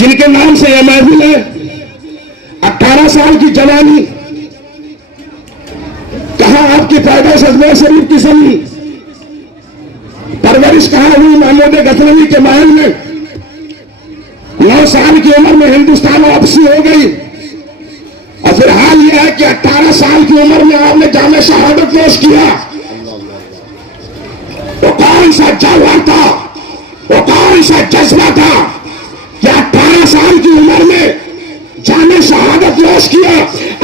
جن کے نام سے یہ محفل ہے، 18 سال کی جوانی، کہاں آپ کی پیدائش ازمیر شریف کی زمین، پرورش کہاں ہوئی محمود غزنوی کے محل میں، 9 سال کی عمر میں ہندوستان واپسی ہو گئی، اور پھر حال یہ ہے کہ 18 سال کی عمر میں آپ نے جامع شہادت نوش کیا۔ وہ کون سا جوہر تھا، وہ کون سا جذبہ تھا کہ 18 سال کی عمر میں جامع شہادت نوش کیا؟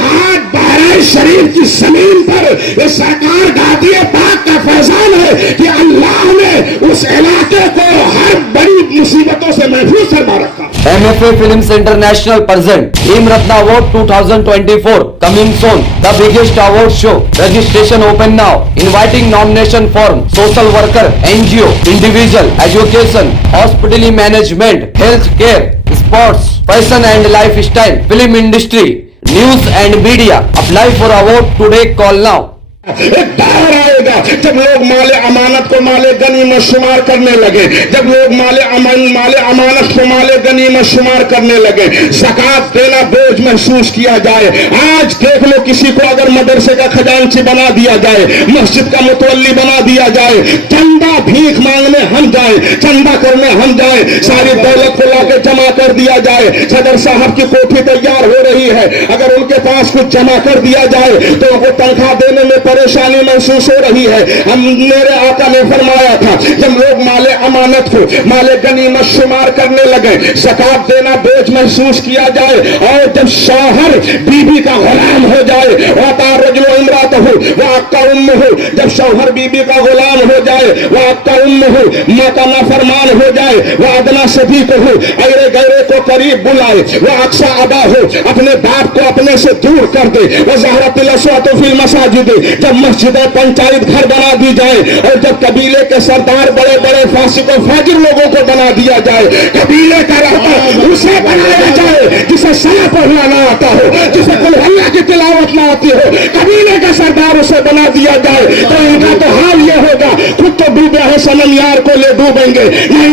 آج بحرین شریف کی زمین پر اس سرکار گادی پاک کا فیضان ہے کہ اللہ نے اس علاقے کو ہر بڑی مصیبتوں سے محفوظ فرما رکھا۔ MFA Films International present Dream Ratna Award 2024 coming soon. The biggest award show. Registration open now. Inviting nomination form. Social worker, NGO, individual, education, hospitality management, health care, sports, fashion and lifestyle, film industry, news and media. Apply for award today. Call now. ایک دور آئے گا جب لوگ مال امانت کو مال غنیمت شمار کرنے لگے، جب لوگ مال امانت کو مال غنیمت شمار کرنے لگے، زکات دینا بوجھ محسوس کیا جائے۔ آج دیکھ لو کسی کو اگر مدرسے کا خزانچی بنا دیا جائے، مسجد کا متولی بنا دیا جائے، چندہ بھیک مانگنے ہم جائیں، چندہ کرنے ہم جائیں، ساری دولت کو لا کے جمع کر دیا جائے، صدر صاحب کی کوٹھی تیار ہو رہی ہے، اگر ان کے پاس کچھ جمع کر دیا جائے تو ان کو تنخواہ دینے میں پریشانی محسوس ہو رہی ہے۔ میرے آقا نے فرمایا تھا جب لوگ مال امانت کو مال غنیمت شمار کرنے لگے، زکات دینا بوجھ محسوس کیا جائے، اور جب شوہر بیوی کا غلام ہو جائے، وَأَطَاعَ الرَّجُلُ امْرَأَتَهُ وَأَعْقَ أُمُّهُ، جب شوہر بیوی کا غلام ہو جائے، وَأَعْقَ أُمُّهُ، ماں کا نافرمان ہو جائے، وَأَدْنَىٰ صَدِيقَهُ، ایرے غیرے کو قریب بلائے، وَأَقْصَىٰ أَبَاهُ، اپنے باپ کو اپنے سے دور کر دے، وَظَهَرَتِ الْأَصْوَاتُ فِي الْمَسَاجِدِ، جب مسجد پنچایت گھر بنا دی جائے، اور جب قبیلے کے سردار بڑے بڑے فاسق و فاجر لوگوں کو بنا دیا جائے، قبیلے کا رہبر اسے بنایا جائے جسے صلاح پڑھنا نہ آتا ہو، جسے کل اللہ کی تلاوت نہ آتی ہو، قبیلے کا سردار اسے بنا دیا جائے، تو ان کا تو حال یہ ہوگا خود تو ڈوبے ہیں صنم یار کو لے ڈوبیں گے، نہ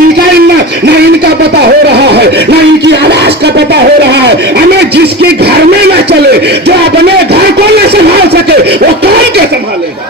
ان کا پتہ ہو رہا ہے، نہ ان کی آواز کا پتہ ہو رہا ہے۔ ہمیں جس کے گھر میں نہ چلے، جو اپنے گھر کو نہ سنبھال سکے، وہ کون کے سنبھالے گا؟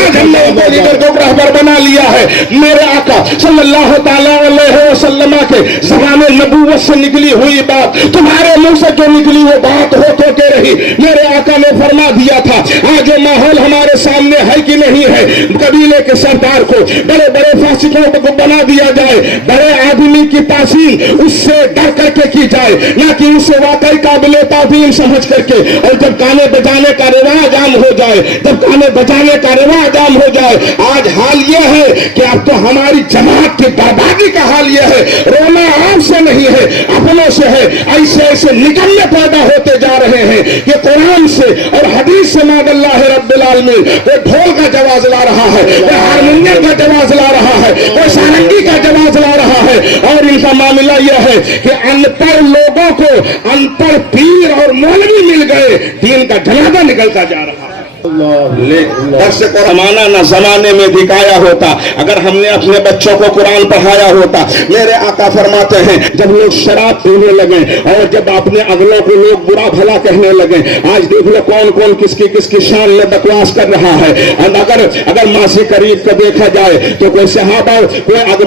آج ہم نے کو لیڈر کو رہبر بنا لیا ہے۔ میرے آقا صلی اللہ تعالیٰ علیہ وسلم کے زبان نبوت سے نکلی ہوئی بات تمہارے منہ سے جو نکلی وہ بات ہو کے رہی۔ میرے آقا نے فرما دیا تھا آج جو ماحول ہمارے سامنے ہے کہ نہیں ہے، قبیلے کے سردار کو بڑے بڑے فاسقوں کو بنا دیا جائے، بڑے آدمی کی تعظیم اس سے ڈر کر کے کی جائے، نہ کہ اسے واقعی قابل تعظیم سمجھ کر کے، اور جب گانے بجانے کا رواج عام ہو جائے، جب گانے بجانے کا رواج عام ہو جائے۔ آج حال یہ ہے کہ اب تو ہماری جماعت کی بربادی کا حال یہ ہے، رونا عام سے نہیں ہے، اپنوں سے ہے۔ ایسے ایسے نکلنے پیدا ہوتے جا رہے ہیں کہ قرآن سے اور حدیث سے ماد اللہ رب العالمین وہ ڈھول کا جواز لا رہا ہے، وہ ہارمونیم کا جواز لا رہا ہے، وہ سارنگی کا جواز لا رہا ہے، اور ان کا معاملہ یہ ہے کہ ان پڑھ لوگوں کو ان پڑھ پیر اور مولوی مل گئے، دین کا جنازہ نکلتا جا رہا ہے۔ درس قرآن نہ زمانے میں دکھایا ہوتا، اگر ہم نے اپنے بچوں کو قرآن پڑھایا ہوتا۔ میرے آقا فرماتے ہیں جب لوگ شراب پینے لگے اور جب اپنے اگلوں کو لوگ برا بھلا کہنے لگے، آج دیکھ لو کون کون کس کی شان میں بکواس کر رہا ہے۔ اگر ماضی قریب کو دیکھا جائے تو کوئی صحابہ، کوئی اگر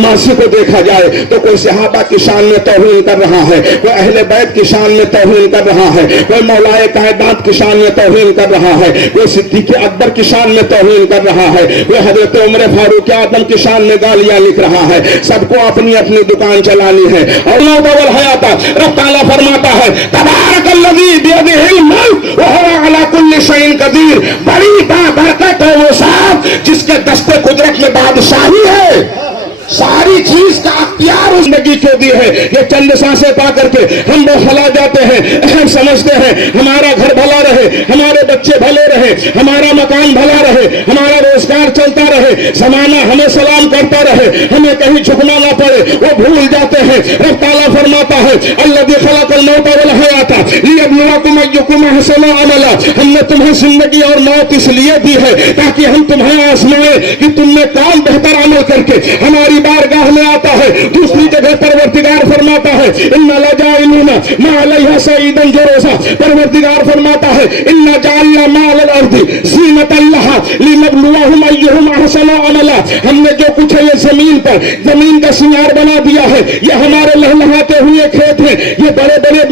ماضی کو دیکھا جائے تو کوئی صحابہ کی شان میں توہین کر رہا ہے، کوئی اہل بیت کی شان میں توہین کر رہا ہے، کوئی مولائے کائنات کی شان میں توہین کر رہا ہے، کوئی صدیق اکبر کی شان میں توہین کر رہا ہے، کوئی حضرت عمر فاروق اعظم کی شان میں گالیاں لکھ رہا ہے۔ سب کو اپنی اپنی دکان چلانی ہے۔ اور نو دور حیات رب تعالیٰ فرماتا ہے تبارک الذی بیدہ الملک وہو علی کل شیء قدیر، بڑی بابرکت ہے وہ ذات جس کے دست قدرت میں بادشاہی ہے، ساری چیز کا اختیار اس زندگی کو دی ہے۔ یہ چند سانسیں پا کر کے ہم وہ خلا جاتے ہیں، اہم سمجھتے ہیں ہمارا گھر بھلا رہے، ہمارے بچے بچے بھلے رہے, ہمارا مکان بھلا رہے, ہمارا روزگار چلتا رہے, زمانہ ہمیں سلام کرتا رہے, ہمیں کہیں جھکنا نہ پڑے, وہ بھول جاتے ہیں. رب تعالیٰ فرماتا ہے الذی خلق الموت والحیات لیبلوکم ایکم احسن عملا, ہم نے تمہیں زندگی اور موت اس لیے دی ہے تاکہ ہم تمہیں آزمائیں کہ تم نے کون بہتر عمل کر کے ہماری بارگاہ میں آتا ہے. دوسری جگہ پروردگار فرماتا ہے انا لجاعلون ما علیہا صعیدا جرزا, پروردگار فرماتا ہے انا جعلنا ما علی الارض زینۃ لہا لنبلوہم ایہم احسن عملا, ہم نے جو کچھ ہے یہ زمین پر زمین کا سنگار بنا دیا ہے. یہ ہمارے لہلہاتے ہوئے کھیت ہیں, یہ بڑے بڑے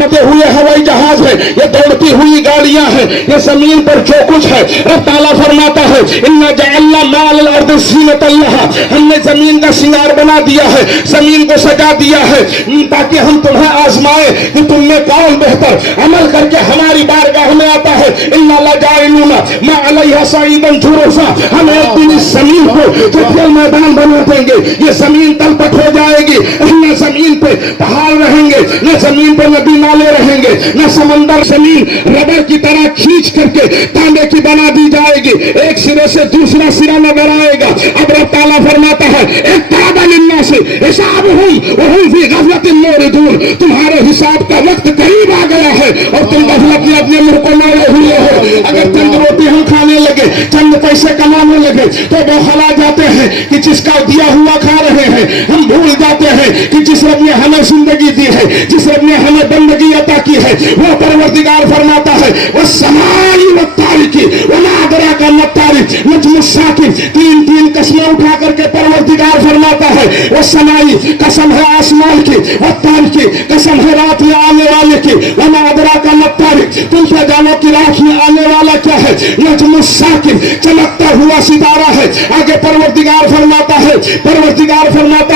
متے ہوئے ہوائی جہاز ہیں, یہ دوڑتی ہوئی گاڑیاں ہیں, یہ زمین پر جو کچھ ہے. رب تعالیٰ فرماتا ہے انا جعلنا ما علی الارض زینۃ لہا, ہم نے زمین کا سنگار بنا دیا ہے, زمین کو سجا دیا ہے تاکہ ہم تمہیں آزمائیں کہ تم نے کون بہتر عمل کر کے ہماری بارگاہ میں آتا ہے. انا لجاعلون ما علیہا صعیدا جرزا, ہم ایک دن اس زمین کو جو میدان بنا دیں گے, یہ زمین تلپٹ ہو جائے گی, نہ زمین پہ پہاڑ رہیں گے, نہ زمین پہ ندی نالے رہیں گے, نہ سمندر. زمین ربڑ کی طرح کھینچ کر کے تانبے کی بنا دی جائے گی, ایک سرے سے دوسرا سرا نظر آئے گا. اب رب تعالیٰ فرماتا ہے اقترب للناس حسابهم وهم في غفلة معرضون, تمہارے حساب کا وقت قریب آ گیا ہے اور تم غفلت میں اپنے منہ کو مارے ہوئے ہو. اگر چند روٹی ہم کھانے لگے, چند پیسے کمانے لگے تو بوخلا جاتے ہیں کہ جس کا دیا ہوا کھا رہے ہیں. ہم بھول جاتے ہیں کہ جس رب نے ہمیں زندگی دی ہے, جس رب نے ہمیں بندگی عطا کی ہے, وہ پروردگار فرماتا ہے والسماء والطارق وما ادراک ما الطارق نجم الثاقب, تین تین قسمیں اٹھا کر کے پروردگار فرماتا ہے والسماء قسم ہے آسمان کی, والطارق قسم ہے رات میں آنے والے کی, وما ادراک ما الطارق تم کیا جانو کہ رات میں آنے والا کیا ہے, نجم الثاقب چمکتا ہوا ستارہ ہے. آگے پروردگار فرماتا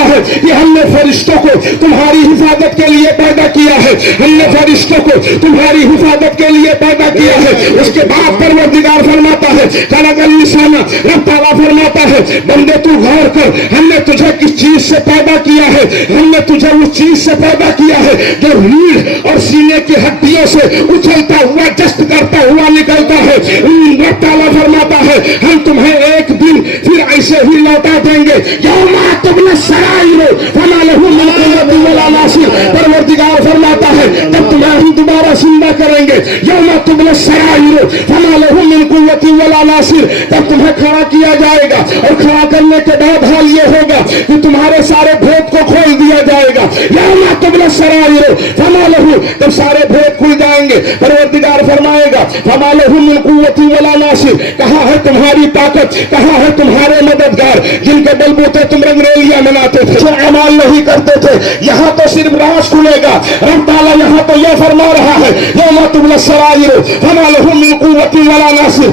ہے کہ ہم نے فرشتوں کو تمہاری حفاظت کے لیے پیدا کیا ہے, ہم نے فرشتوں کو تمہاری حفاظت کے لیے پیدا کیا ہے. اس کے بعد پروردگار فرماتا ہے خلق الانسان, رب تعالیٰ فرماتا ہے بندے تو غور کر, ہم نے تجھے کس چیز سے پیدا کیا ہے, ہم نے تجھے اس چیز سے پیدا کیا ہے جو ریڑھ اور سینے کی ہڈیوں سے اچھلتا ہوا جست کرتا ہوا نکلتا ہے. رب تعالیٰ فرماتا ہے ہم تمہیں ایک دن پھر ایسے ہی لوٹا دیں گے. یوم تبلی السرائر فما لہ من قوة ولا ناصر, پروردگار فرماتا ہے جب تمہیں ہم دوبارہ زندہ کریں گے, یوم تبلی السرائر فما لہ من قوة ولا ناصر, تب تمہیں کھڑا کیا جائے گا اور کھڑا کرنے کے بعد حال یہ ہوگا کہ تمہارے سارے بھید کو کھول دیا جائے گا. یوم تبلی السرائر فما لہ, تب سارے بھید کھل جائیں گے. پروردگار فرمائے گا فما لہ من قوة ولا ناصر, کہاں ہے تمہاری طاقت, کہاں ہے تمہارے مددگار جن کے بل بوتے تم رنگریلیاں مناتے تھے, جو اعمال نہیں کرتے تھے. یہاں تو صرف راز کھلے گا. رب تعالیٰ یہاں تو یہ فرما رہا ہے یوم تبلی السرائر فما لہ من قوة ولا ناصر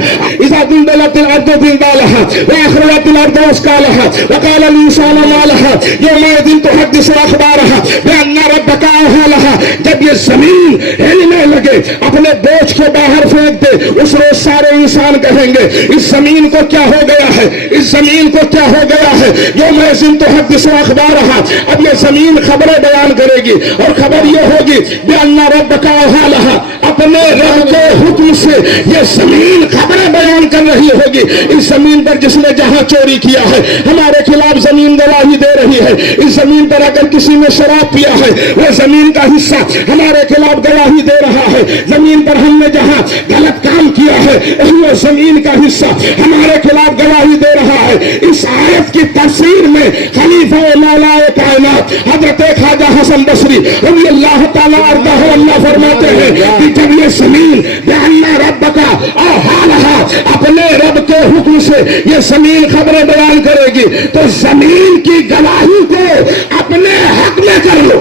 اذا زلزلت الارض زلزالها واخرجت الارض اثقالها وقال الانسان ما لها يومئذ تحدث اخبارها بان ربك اوحى لها. جب یہ زمین ہلنے لگے, اپنے بوجھ کو باہر پھینک دے, اس روز سارے انسان کہیں گے اس زمین کو کیا ہو گیا ہے, اس زمین کو کیا ہو گیا ہے. یومئذ تحدث اخبارها, اب یہ زمین خبریں بیان کرے گی اور خبر یہ ہوگی بان ربک اوحی لها, اپنے رب کے حکم سے یہ زمین خبریں بیان کر رہی ہوگی. اس زمین پر جس نے جہاں چوری کیا ہے ہمارے خلاف زمین گواہی دے رہی ہے. اس زمین پر اگر کسی نے شراب پیا ہے وہ زمین کا حصہ ہمارے خلاف گواہی دے رہا ہے. زمین پر ہم نے جہاں غلط کام کیا ہے وہ زمین کا حصہ ہمارے خلاف گواہی دے رہا ہے. اس آیت کی تفسیر میں خلیفہ مولا کائنات حضرت خواجہ حسن بصری رضی اللہ تعالیٰ عنہ اللہ فرماتے ہیں کہ جب یہ زمین بأن ربک اوحی لها, اپنے رب کے حکم سے یہ زمین خبریں بیان کرے گی, تو زمین کی گواہی کو اپنے حق میں کر لو,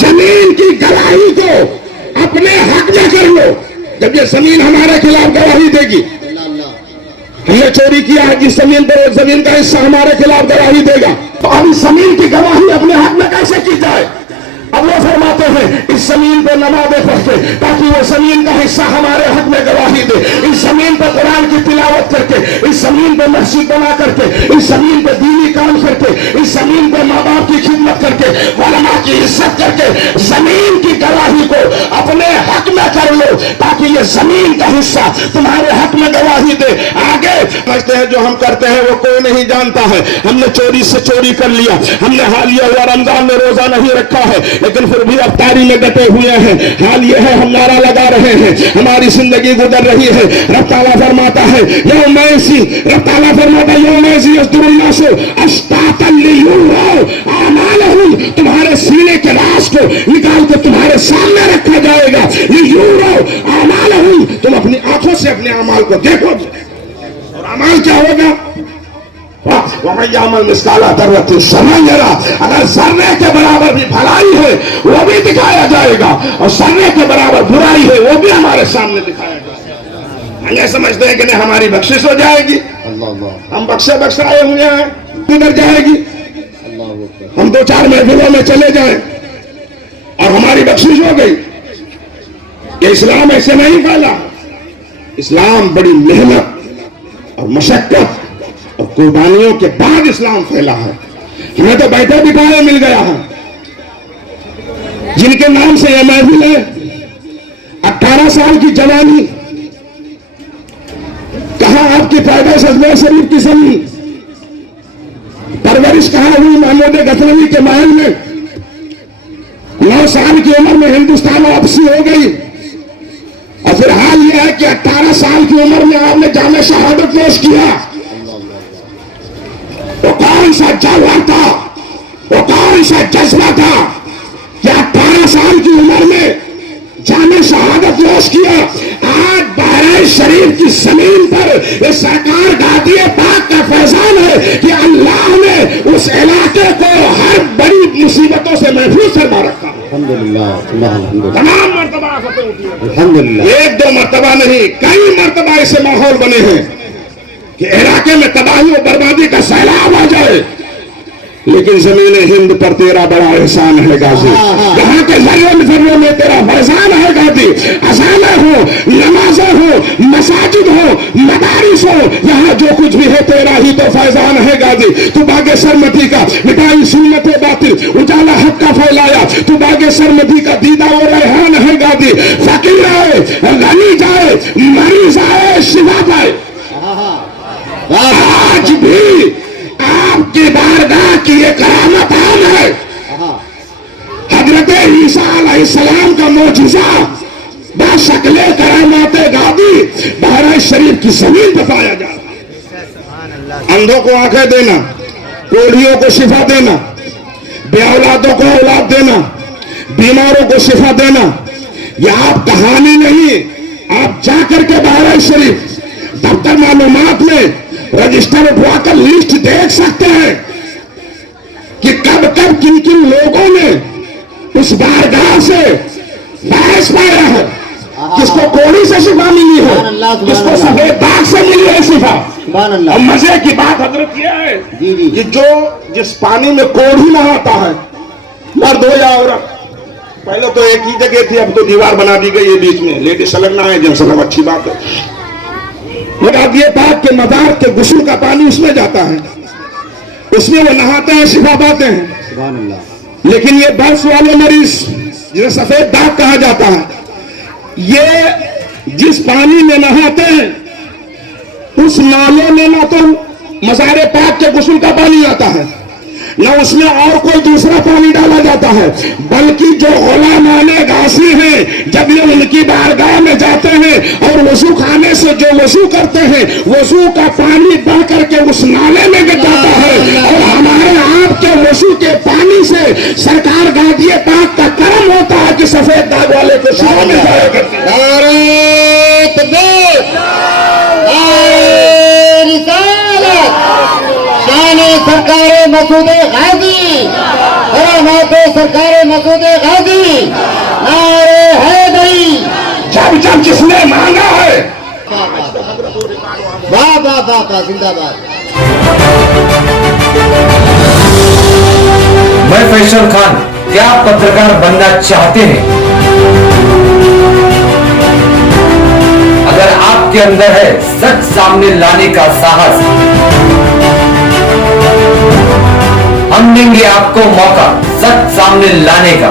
زمین کی گواہی کو اپنے حق میں کر لو. جب یہ زمین ہمارے خلاف گواہی دے گی, ہم نے چوری کیا ہے جس زمین پر, زمین کا حصہ ہمارے خلاف گواہی دے گا, تو اب اس زمین کی گواہی اپنے حق میں کیسے کی جائے. اب وہ فرماتے ہیں اس زمین پہ نمازیں پڑھتے تاکہ وہ زمین کا حصہ ہمارے حق میں گواہی دے, اس زمین پہ قرآن کی تلاوت کر کے, اس زمین پہ مسجد بنا کر کے, اس زمین پہ دینی کام کر کے, اس زمین پہ ماں باپ کی خدمت کر کے, علماء کی عزت کر کے زمین کی گواہی کو اپنے حق میں کر لو تاکہ یہ زمین کا حصہ تمہارے حق میں گواہی دے. آگے سمجھتے ہیں جو ہم کرتے ہیں وہ کوئی نہیں جانتا ہے. ہم نے چوری سے چوری کر لیا, ہم نے حال یہ ہوا رمضان میں روزہ نہیں رکھا ہے, لیکن پھر بھی افطاری میں ڈٹے ہوئے ہیں. حال یہ ہے ہم نعرہ لگا رہے ہیں, ہماری زندگی گزر رہی ہے. رب تعالیٰ فرماتا ہے یوم ایسی, رب تعالیٰ فرماتا ہے یوم ایسی یصدر الناس اشتاتا لیروا اعمالہم, تمہارے سینے کے راز کو نکال کے تمہارے سامنے رکھا جائے گا. لیروا اعمالہم, تم اپنی آنکھوں سے اپنے اعمال کو دیکھو گے. اور اعمال کیا ہوگا؟ وَمَن يَعْمَلْ مِثْقَالَ ذَرَّةٍ شَرًّا يَرَهُ, اگر ذرے کے برابر بھی بھلائی ہے وہ بھی دکھایا جائے گا, اور ذرے کے برابر برائی ہے وہ بھی ہمارے سامنے دکھایا جائے گا. ہم یہ سمجھتے ہیں کہ نہیں ہماری بخشش ہو جائے گی, ہم بخشائے ہوئے ہیں, کدھر جائے گی؟ ہم 2-4 محفلوں میں چلے جائیں اور ہماری بخشش ہو گئی. یہ اسلام ایسے نہیں پھیلا. اسلام بڑی محنت اور مشقت اور قربانیوں کے بعد اسلام پھیلا ہے. ہمیں تو بیٹھے بٹھائے مل گیا ہے. جن کے نام سے یہ محفل ہے, 18 سال کی جوانی, کہاں آپ کی پیدائش ازمیر شریف کی زمین, پرورش کہاں ہوئی محمود غزنوی کے محل میں, 9 سال کی عمر میں ہندوستان واپسی ہو گئی, اور پھر حال یہ ہے کہ 18 سال کی عمر میں آپ نے جامع شہادت پیش کیا. وہ کون سا جوہر تھا, وہ کون سا جذبہ تھا کہ 18 سال کی عمر میں جامع شہادت پیش کیا. آج بحرین شریف کی زمین پر یہ سرکار غازی پاک کا فیضان ہے کہ اللہ نے اس علاقے کو ہر بڑی مصیبتوں سے محفوظ فرما رکھا. تمام مرتبہ آفتیں ہوتی ہیں, 1-2 مرتبہ نہیں, کئی مرتبہ ایسے ماحول بنے ہیں کہ علاقے میں تباہی و بربادی کا سیلاب آ جائے, لیکن زمین ہند پر تیرا بڑا احسان ہے غازی. یہاں کے ذروں میں تیرا فیضان ہے غازی. اذانیں ہو, نمازیں ہو, مساجد ہو, مدارس ہو, یہاں جو کچھ بھی ہے تیرا ہی تو فیضان ہے غازی. تو باغ سرمدی کا مٹائی سنت باطل, اجالا حق کا پھیلایا. تو باغ سرمدی کا دیدہ و ریحان ہے غازی. فقیر آئے, غنی جائے, مریض آئے, شفا پائے. آج بھی آپ کی بارگاہ کی یہ کرامت عام ہے. حضرت عیسیٰ علیہ السلام کا معجزہ بشکل کرامات غازی بحرین شریف کی زمین پہ پایا جا رہا ہے. اندھوں کو آنکھیں دینا, کوڑھیوں کو شفا دینا, بے اولادوں کو اولاد دینا, بیماروں کو شفا دینا, یہ آپ کہانی نہیں, آپ جا کر کے بحرین شریف دفتر معلومات میں رجسٹر اٹھوا کر لسٹ دیکھ سکتے ہیں کہ کب کب کن کن لوگوں نے اس بارگاہ سے بحث پایا ہے. کس کو کوڑی سے شفا ملی ہے, کس کو سفید داغ سے ملی ہے شفا. اور مزے کی بات حضرت یہ ہے کہ جو جس پانی میں کوڑی نہاتا ہے, مرد ہو یا عورت, پہلے تو ایک ہی جگہ تھی, اب تو دیوار بنا دی گئی ہے بیچ میں, لیڈیز الگ نہ ہے, جن سب اچھی بات ہے. غازی پاک کے مزار کے غسل کا پانی اس میں جاتا ہے, اس میں وہ نہاتے ہیں, شفا پاتے ہیں. لیکن یہ برس والے مریض جنہیں سفید داغ کہا جاتا ہے, یہ جس پانی میں نہاتے ہیں اس نالے میں نہ تو مزار پاک کے غسل کا پانی آتا ہے, نہ اس میں اور کوئی دوسرا پانی ڈالا جاتا ہے, بلکہ جو غلامان غازی ہیں جب یہ ان کی بارگاہ میں جاتے ہیں اور وضو خانے سے جو وضو کرتے ہیں, وضو کا پانی بڑھ کر کے اس نالے میں گر جاتا ہے. اور ہمارے آپ کے وضو کے پانی سے سرکار غازی پاک کا کرم ہوتا ہے کہ سفید داغ والے کو شفا مل جایا کرتا ہے. نعرہ تکبیر, نعرہ رسالت, شان سرکار مسعود غازی, کرامات سرکار مسعود غازی, نعرہ حیدری. جب جب جس نے مانگا ہے, واہ واہ واہ واہ, زندہ باد. میں فیصل خان, کیا آپ پترکار بننا چاہتے ہیں؟ اگر آپ کے اندر ہے سچ سامنے لانے کا ساہس, ہم دیں گے آپ کو موقع سچ سامنے لانے کا.